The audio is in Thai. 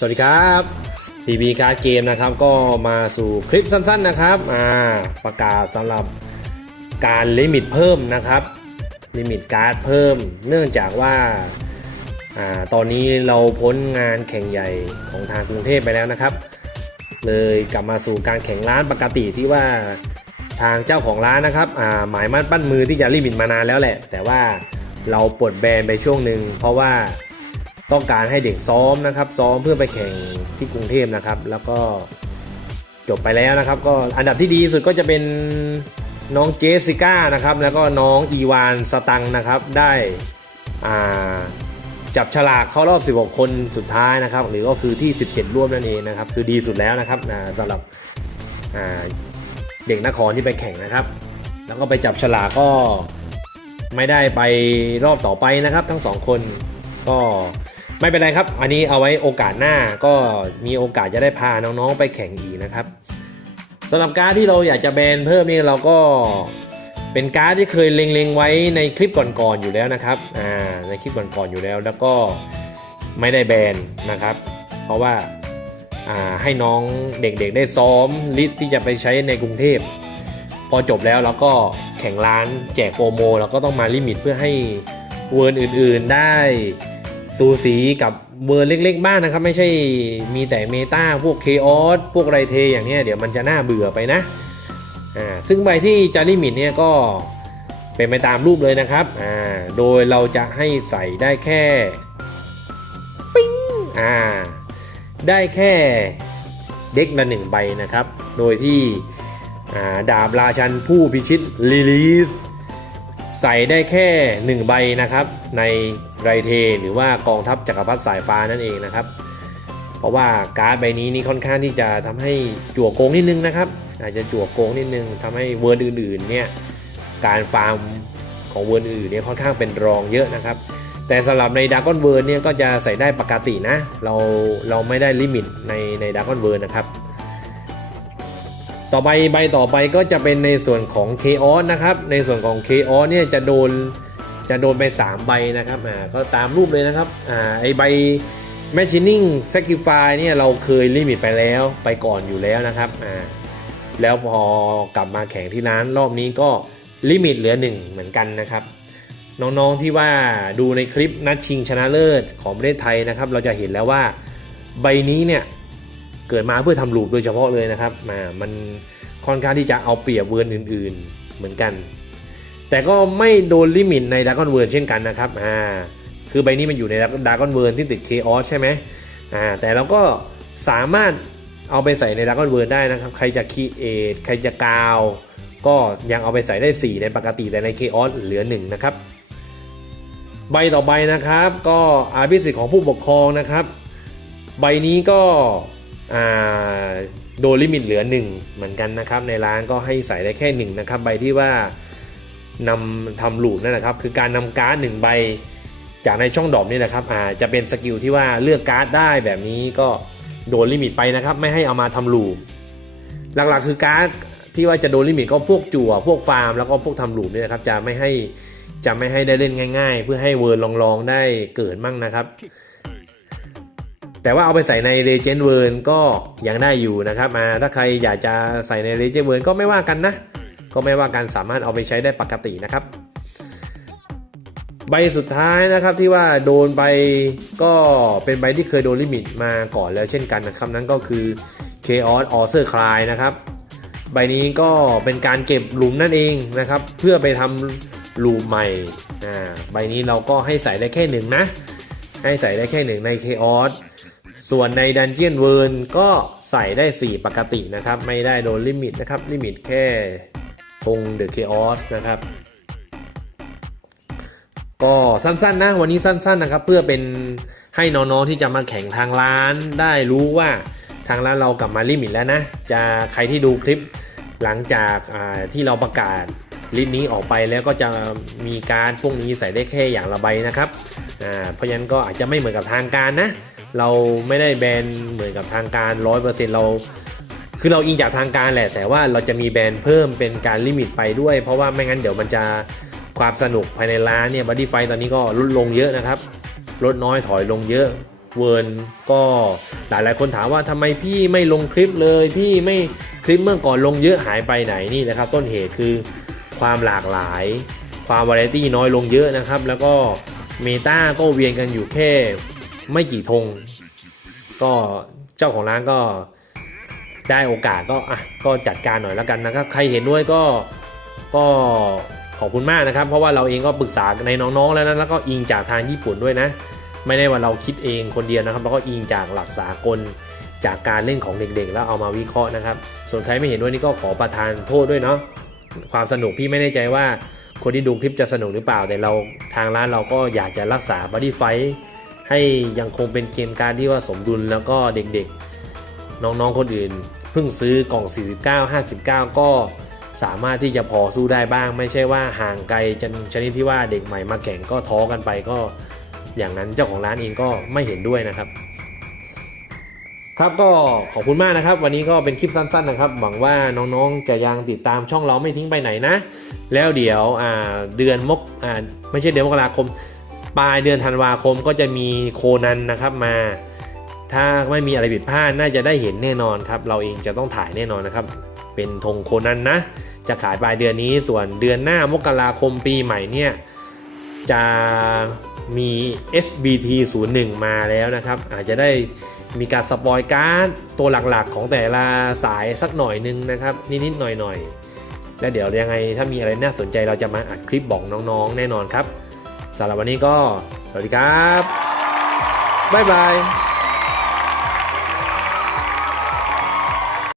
สวัสดีครับ PB Card Game นะครับ ก็มาสู่คลิปสั้นๆนะครับอ่าประกาศสำหรับการลิมิตเพิ่มนะครับ ลิมิตการ์ดเพิ่ม เนื่องจากว่าอ่าตอนนี้เราพ้นงานแข่งใหญ่ของทางกรุงเทพไปแล้วนะครับ เลยกลับมาสู่การแข่งร้านปกติที่ว่าทางเจ้าของร้านนะครับอ่าหมายมั่นปั้นมือที่จะลิมิตมานานแล้วแหละ แต่ว่าเราปลดแบนไปช่วงหนึ่งเพราะว่า ต้องการให้เด็กซ้อมนะครับ ซ้อมเพื่อไปแข่งที่กรุงเทพนะครับ แล้วก็จบไปแล้วนะครับ ก็อันดับที่ดีสุดก็จะเป็นน้องเจสสิก้านะครับ แล้วก็น้องอีวานสตังนะครับ ได้จับฉลากเข้ารอบ 16 คนสุดท้ายนะครับ หรือก็คือที่ 17 ร่วมนั่นเองนะครับ คือดีสุดแล้วนะครับสำหรับเด็กนครที่ไปแข่งนะครับ แล้วก็ไปจับฉลากก็ไม่ได้ไปรอบต่อไปนะครับ ทั้งสองคนก็ ไม่เป็นไรครับ อันนี้เอาไว้โอกาสหน้าก็มีโอกาสจะได้พาน้องๆไปแข่งอีกนะครับสำหรับการดที่เราอยากจะแบนเพิ่มนี่เราก็เป็นการดที่เคยเล็งๆไว้ในคลิปก่อนๆอยู่แล้วนะครับอ่าในคลิปก่อนๆอยู่แล้ว แล้วก็ไม่ได้แบนนะครับ เพราะว่าาให้น้องเด็กๆได้ซ้อมลิสต์ที่จะไปใช้ในกรุงเทพ พอจบแล้วเราก็แข่งร้านแจกโปรโมเราก็ต้องมาลิมิตเพื่อให้เวิร์นอื่นๆได้ สูสีกับเวิร์เล็กๆบ้างนะครับ ไม่ใช่มีแต่เมตาพวกเคออสพวกไรเทอย่างเนี้ยเดี๋ยวมันจะน่าเบื่อไปนะอ่าซึ่งใบที่จะลิมิตเนี่ยก็เป็นไปตามรูปเลยนะครับอ่าโดยเราจะให้ใส่ได้แค่ปิ้งอ่าได้แค่เด็กละหนึ่งใบนะครับ โดยที่ดาบราชันผู้พิชิตลีลีส ใส่ได้แค่ 1 ใบนะครับ ในไรเท หรือว่ากองทัพจักรพรรดิสายฟ้านั่นเองนะครับ เพราะว่าการ์ดใบนี้นี่ค่อนข้างที่จะทำให้จั่วโกงนิดนึงนะครับ อาจจะจั่วโกงนิดนึงทำให้เวิร์ดอื่นๆเนี่ยการฟาร์มของเวิร์ดอื่นเนี่ยค่อนข้างเป็นรองเยอะนะครับ แต่สำหรับในดากอนเวิร์ดเนี่ยก็จะใส่ได้ปกตินะ เราเราไม่ได้ลิมิตในในดากอนเวิร์ดนะครับ ต่อไปใบต่อไปก็จะเป็นในส่วนของ Chaos นะครับ ในส่วนของ Chaos เนี่ยจะโดนจะโดนไป 3 ใบนะครับอ่าก็ตามรูปเลยนะครับอ่าไอใบ Machining Sacrifice เนี่ยเราเคยลิมิตไปแล้วไปก่อนอยู่แล้วนะครับอ่าแล้วพอกลับมาแข่งที่ร้านรอบนี้ก็ลิมิตเหลือ 1 เหมือนกันนะครับ น้องๆที่ว่าดูในคลิปนัดชิงชนะเลิศของประเทศไทยนะครับ เราจะเห็นแล้วว่าใบนี้เนี่ย เกิดมาเพื่อทำลูปโดยเฉพาะเลยนะครับมามันค่อนข้างที่จะเอาเปรียบเวิร์นอื่น ๆเหมือนกัน แต่ก็ไม่โดนลิมิตในดากอนเวิร์นเช่นกันนะครับอ่าคือใบนี้มันอยู่ในดากอนเวิร์นที่ติดเคออสใช่ไหมอ่าแต่เราก็สามารถเอาไปใส่ในดากอนเวิร์นได้นะครับ ใครจะคีเอทใครจะกาว ก็ยังเอาไปใส่ได้ 4 ในปกติแต่ในเคออสเหลือ 1 นะครับ ใบต่อไปนะครับ ก็อาภิสิทธิ์ของผู้ปกครองนะครับ ใบนี้ก็ โดนลิมิตเหลือ 1 เหมือนกันนะครับ ในร้านก็ให้ใส่ได้แค่1นะครับใบที่ว่านำทำลูปนั่นนะครับ คือการนำการ์ดหนึ่งใบจากในช่องดอปนี่นะครับอาจะเป็นสกิลที่ว่าเลือกการ์ดได้แบบนี้ก็โดนลิมิตไปนะครับ ไม่ให้เอามาทำลูปหลักๆคือการ์ดที่ว่าจะโดนลิมิตก็พวกจั่วพวกฟาร์มแล้วก็พวกทำลูปนี่นะครับจะไม่ให้จะไม่ให้ได้เล่นง่าย ๆ เพื่อให้เวิร์นลองๆได้เกิดมั่งนะครับ แต่ว่าเอาไปใส่ใน Legend w o r l d ก็ยังได้อยู่นะครับมาถ้าใครอยากจะใส่ใน Legend w o r l d ก็ไม่ว่ากันนะ ก็ไม่ว่ากันสามารถเอาไปใช้ได้ปกตินะครับ ใบสุดท้ายนะครับที่ว่าโดนไปก็เป็นใบที่เคยโดนลิมิตมาก่อนแล้วเช่นกันนะครับนั่นก็คือ Chaos a u t e r Cry นะครับใบนี้ก็เป็นการเก็บหลุมนั่นเองนะครับ เพื่อไปทำหลุมใหม่อ่าใบนี้เราก็ให้ใส่ได้แค่หนึ่งนะ ให้ใส่ได้แค่หนึ่งใน Chaos ส่วนใน Dungeon w o r l d ก็ใส่ได้ 4 ปกตินะครับ ไม่ได้โดนลิมิตนะครับ ลิมิตแค่ธง The Chaos นะครับ ก็สั้นๆนะ วันนี้สั้นๆนะครับ เพื่อเป็นให้น้องๆที่จะมาแข่งทางร้านได้รู้ว่าทางร้านเรากลับมาลิมิตแล้วนะ จะใครที่ดูคลิปหลังจากที่เราประกาศลิสต์นี้ออกไปแล้วก็จะมีการพวกนี้ใส่ได้แค่อย่างละใบนะครับ เพราะฉะนั้นก็อาจจะไม่เหมือนกับทางการนะ เราไม่ได้แบนเหมือนกับทางการ100%เปอร์เซ็นต์เรา คือเราอิงจากทางการแหละ แต่ว่าเราจะมีแบนเพิ่มเป็นการลิมิตไปด้วย เพราะว่าไม่งั้นเดี๋ยวมันจะความสนุกภายในร้านเนี่ยบัดดี้ไฟตอนนี้ก็ลดลงเยอะนะครับลดน้อยถอยลงเยอะเวิร์นก็หลายหลายคนถามว่าทำไมพี่ไม่ลงคลิปเลย พี่ไม่คลิปเมื่อก่อนลงเยอะหายไปไหนนี่นะครับ ต้นเหตุคือความหลากหลาย ความวาไรตี้น้อยลงเยอะนะครับ แล้วก็เมตาก็เวียนกันอยู่แค่ ไม่กี่ธงก็เจ้าของร้านก็ได้โอกาสก็อะก็จัดการหน่อยแล้วกันนะครับ ใครเห็นด้วยก็ก็ขอบคุณมากนะครับ เพราะว่าเราเองก็ปรึกษาในน้องๆแล้วนะแล้วก็อิงจากทางญี่ปุ่นด้วยนะ ไม่ได้ว่าเราคิดเองคนเดียวนะครับแล้วก็อิงจากหลักสากลจากการเล่นของเด็กๆ แล้วเอามาวิเคราะห์นะครับ ส่วนใครไม่เห็นด้วยนี่ก็ขอประทานโทษด้วยเนาะความสนุกพี่ไม่แน่ใจว่าคนที่ดูคลิปจะสนุกหรือเปล่า แต่เราทางร้านเราก็อยากจะรักษาบัดดี้ไฟ ให้ยังคงเป็นเกมการที่ว่าสมดุลแล้วก็เด็กๆ น้องๆคนอื่นเพิ่งซื้อกล่อง 49 59 ก็สามารถที่จะพอสู้ได้บ้าง ไม่ใช่ว่าห่างไกลจนชนิดที่ว่าเด็กใหม่มาแข่งก็ท้อกันไปก็ อย่างนั้นเจ้าของร้านเองก็ไม่เห็นด้วยนะครับ ครับก็ขอบคุณมากนะครับ วันนี้ก็เป็นคลิปสั้นๆนะครับ หวังว่าน้องๆจะยังติดตามช่องเราไม่ทิ้งไปไหนนะ แล้วเดี๋ยวเดือนมกไม่ใช่เดือนมกราคม ปลายเดือนธันวาคมก็จะมีโคนันนะครับมา ถ้าไม่มีอะไรผิดพลาดน่าจะได้เห็นแน่นอนครับ เราเองจะต้องถ่ายแน่นอนนะครับ เป็นธงโคนันนะ จะขายปลายเดือนนี้ส่วนเดือนหน้ามกราคมปีใหม่เนี่ยจะมี SBT 01 มาแล้วนะครับ อาจจะได้มีการสปอยการ์ดตัวหลักๆ ของแต่ละสายสักหน่อยนึงนะครับ นิดๆหน่อยๆ และเดี๋ยวยังไงถ้ามีอะไรน่าสนใจเราจะมาอัดคลิปบอกน้องๆ แน่นอนครับ สำหรับวันนี้ก็ สวัสดีครับ บ๊ายบาย